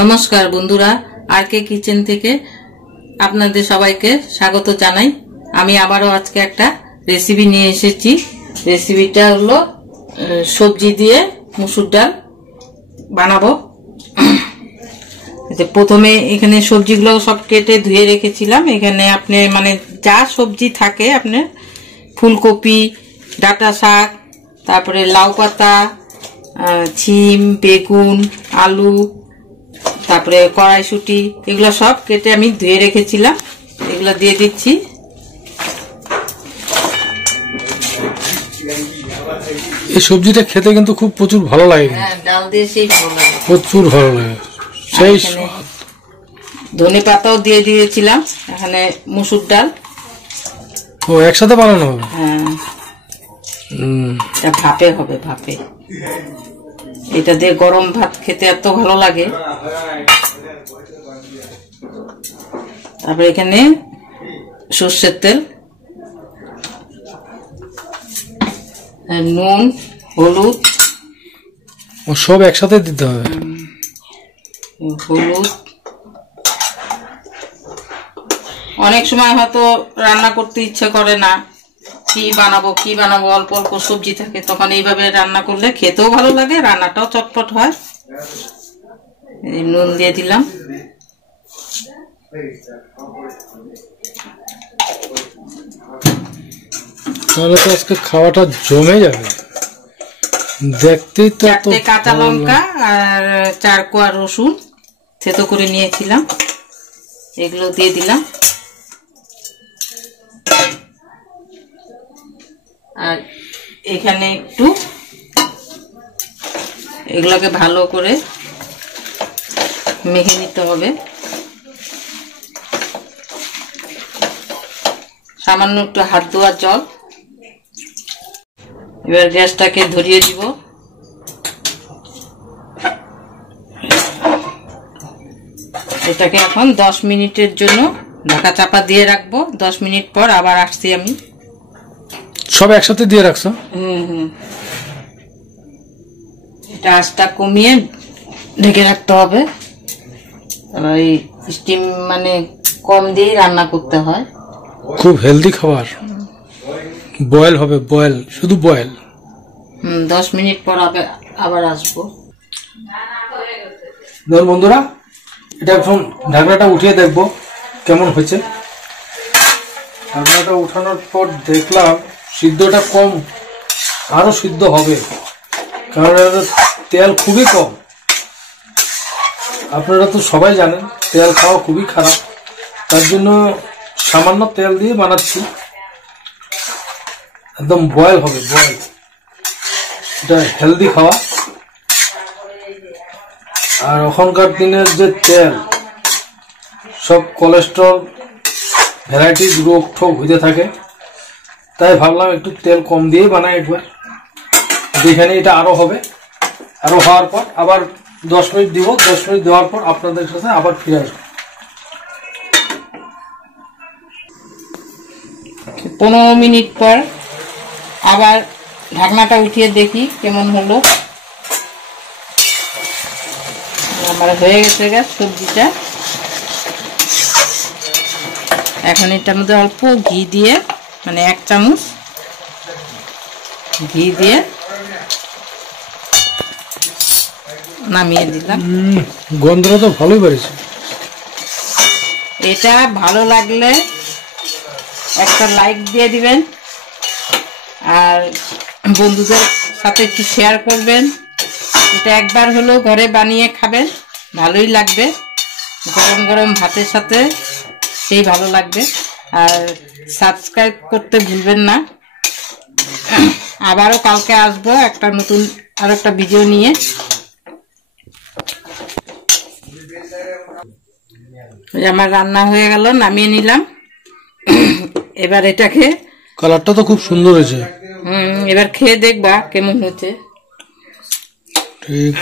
নমস্কার বন্ধুরা, আর কে কিচেন থেকে আপনাদের সবাইকে স্বাগত জানাই। আমি আবারও আজকে একটা রেসিপি নিয়ে এসেছি। রেসিপিটা হলো সবজি দিয়ে মুসুর ডাল বানাবো। প্রথমে এখানে সবজিগুলো সব কেটে ধুয়ে রেখেছিলাম। এখানে আপনি মানে যা সবজি থাকে, আপনার ফুলকপি, ডাঁটা শাক, তারপরে লাউ পাতা, ছিম, বেগুন, আলু, তারপরে কড়াইশুঁটি, এগুলো সব কেটে আমি ধুয়ে রেখেছিলাম। এগুলো দিয়ে দিচ্ছি। এই সবজিটা খেতে কিন্তু খুব প্রচুর ভালো লাগে। হ্যাঁ, ডাল দিয়ে সেই ভালো লাগে, প্রচুর ভালো লাগে। সেই ধনে পাতাও দিয়ে দিয়েছিলাম। এখানে মুসুর ডাল ও একসাথে বানানো হবে। হ্যাঁ, এটা ভাপে হবে, ভাপে। এটা দিয়ে গরম ভাত খেতে এত ভালো লাগে। তারপরে এখানে সর্ষের তেল, নুন, হলুদ, ও সব একসাথে দিতে হবে। হলুদ। অনেক সময় হয়তো রান্না করতে ইচ্ছে করে না, কি বানাবো, অল্প অল্প সবজি থাকে, তখন এইভাবে রান্না করলে খেতেও ভালো লাগে, রান্নাটাও চটপট হয়। নুন দিয়ে দিলাম। তাহলে তো আজকে খাওয়াটা জমে যাবে। দেখতেই তো চারটে কাঁচা লঙ্কা আর 4 কোয়া রসুন থেতো করে নিয়েছিলাম, এগুলো দিয়ে দিলাম। আর এখানে একটু এগুলোকে ভালো করে মেখে নিতে হবে। সামান্য একটু হাত ধোয়ার জল। এবার গ্যাসটাকে ধরিয়ে দিব। এটাকে এখন 10 মিনিটের জন্য ঢাকা চাপা দিয়ে রাখবো। 10 মিনিট পর আবার আসছি আমি। সব একসাথে দিয়ে রাখছো? এটা আঁচটা কমিয়ে ঢেকে রাখতে হবে। এই স্টিম মানে কম দিয়ে রান্না করতে হয়। খুব হেলদি খাবার। বয়েল হবে, বয়েল, শুধু বয়েল। 10 মিনিট পর আবার আসবো। ধর বন্ধুরা, এটা এখন ঢাকনাটা উঠিয়ে দেখবো কেমন হয়েছে। ঢাকনাটা উঠানোর পর দেখলাম সিদ্ধটা কম, আরো সিদ্ধ হবে, কারণ তেল খুবই কম। আপনারা তো সবাই জানেন তেল খাওয়া খুবই খারাপ, তার জন্য সামান্য তেল দিয়ে বানাচ্ছি। একদম বয়েল হবে, বয়েল। এটা হেলদি খাওয়া। আর এখনকার দিনের যে তেল, সব কোলেস্ট্রল, ভ্যারাইটিস রোগ ঠোক হইতে থাকে, তাই ভাবলাম একটু তেল কম দিয়ে বানাই একবার। যেখানে এটা আরো হবে, আরো হওয়ার পর আবার 10 মিনিট দিব। 10 মিনিট দেওয়ার পর আপনাদের সাথে আবার ফিরে আসবো। 15 মিনিট পর আবার ঢাকনাটা উঠিয়ে দেখি কেমন হলো। আমার হয়ে গেছে সবজিটা। এখন এটার মধ্যে অল্প ঘি দিয়ে, মানে 1 চামচ ঘি দিয়ে নামিয়ে দিলাম। গন্ধটা তো ভালোই বেড়েছে। এটা ভালো লাগলে একটা লাইক দিয়ে দিবেন, আর বন্ধুদের সাথে একটু শেয়ার করবেন। এটা একবার হলেও ঘরে বানিয়ে খাবেন, ভালোই লাগবে। গরম গরম ভাতের সাথে সেই ভালো লাগবে। আর সাবস্ক্রাইব করতে ভুলবেন না। আবারও কালকে আসবো একটা নতুন আর একটা ভিডিও নিয়ে। আমার রান্না হয়ে গেল, নামিয়ে নিলাম। এবার এটাকে, কালারটা তো খুব সুন্দর হয়েছে। এবার খেয়ে দেখবা কেমন হচ্ছে। ঠিক।